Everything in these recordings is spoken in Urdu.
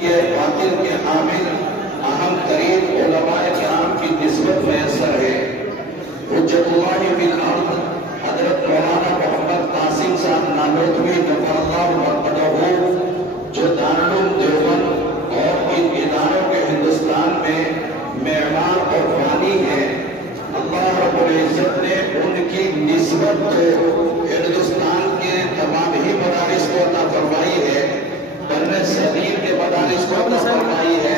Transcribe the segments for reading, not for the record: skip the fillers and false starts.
یہ باطل کے حامل اہم ترین علماء کرام کی نسبت میسر ہے۔ حجت اللہ فی الارض حضرت مولانا محمد قاسم صاحب نانوتوی نفر اللہ مرقدہ، جو دارالعلوم دیوبند اور ان اداروں کے ہندوستان میں معمار اور فانی ہیں، اللہ رب العزت نے ان کی نسبت کو ہندوستان کے تمام ہی مدارس کو عطا فرمائی ہے، برِ صغیر کے مدارس کو عطا فرمائی ہے،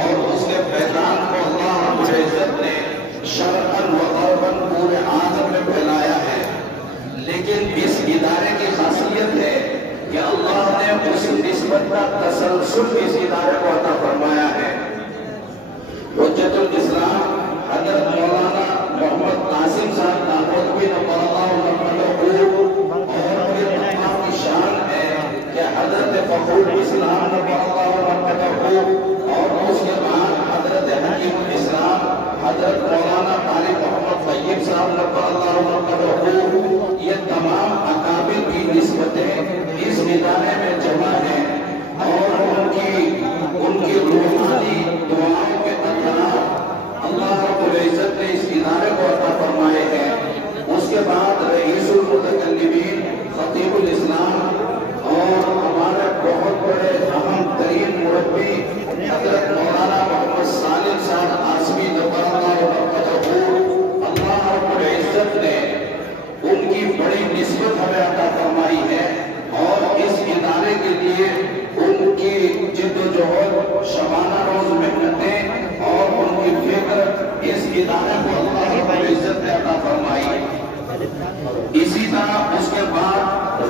اور اس کے پیغام کو اللہ رب العزت نے شرقاً و غرباً پورے عالم میں پھیلایا ہے۔ لیکن اس ادارے کی خاصیت ہے کہ اللہ نے اس نسبت کا تسلسل اس ادارے کو عطا فرمایا ہے۔ حجت الاسلام حضرت مولانا محمد قاسم صاحب نانوتوی نفر اللہ مرقدہ، اور پھر تمام کی شان ہے کہ حضرت فخر الاسلام نفر اللہ مرقدہ، اور اس کے بعد حضرت حکیم الاسلام حضرت مولانا طالب محمد طیب صاحب نفر اللہ مرقدہ، یہ تمام اکابر کی نسبتیں اس ادارے میں جمع ہیں، اور ان کی روحانی دعاؤں کے اثرات اللہ رب العزت نے اس ادارے کو عطا فرمائے ہیں۔ اس کے بعد رئیس المتکلمین خطیب الاسلام اور ہمارے بہت بڑے اہم ترین مربی حضرت مولانا محمد سالم صاحب آسمی نفر اللہ مرقدہ، اللہ رب العزت نے ان کی بڑی نسبت ہمیں عطا فرمائی ہے، اور اس ادارے کے لیے ان کی جد و جہد، شبانہ روز محنتیں اور ان کی فکر اس ادارے کو اللہ رب العزت نے عطا فرمائی۔ اسی طرح اس کے بعد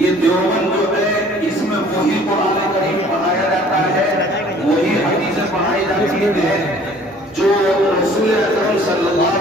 یہ دیوبند جو ہے، اس میں وہی قرآن کریم پڑھایا جاتا ہے، وہی حدیثیں پڑھائی جاتی ہیں جو رسول اکرم صلی اللہ